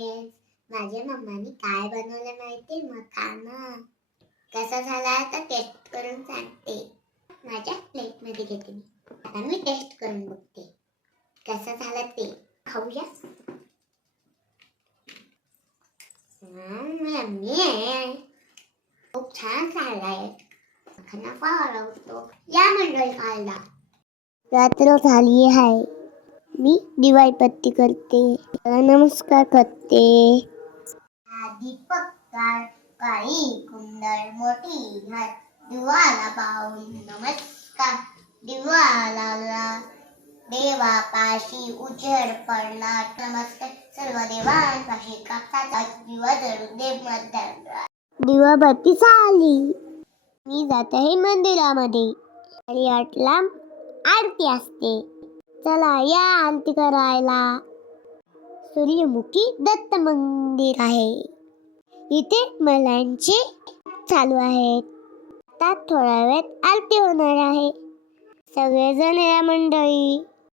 Friends, माझ्या मम्मानी काय बनवलं माहिती? मखाना. कसा झाला आता टेस्ट करून सांगते. माझ्या प्लेटमध्ये घेते मी. आता मी टेस्ट करून बघते कसा झाला ते. खाऊया. यम्मी आहे. खूप छान झालाय. मखाना फार आवडतो. या मंडळी खायला. रात्र झाली आहे. मी दिवाळीबत्ती करते. नमस्कार करते. दीपक काळी कुंडळ मोठी घाल. दिवाला पाहून नमस्कार. दिवाला देवापाशी उजेड पडला. नमस्कार सर्व देवांपाशी. कापसाचा दिवा जळून दे मध्यात. दिवाबत्ती झाली. मी जात आहे मंदिरामध्ये. आणि 8ला आरती असते. चला या आरती करायला. सूर्यमुखी दत्त मंदिर आहे. इथे मलांचे चालू आहेत. आता थोड्या वेळात आरती होणार आहे. सगळेजण या मंडळी.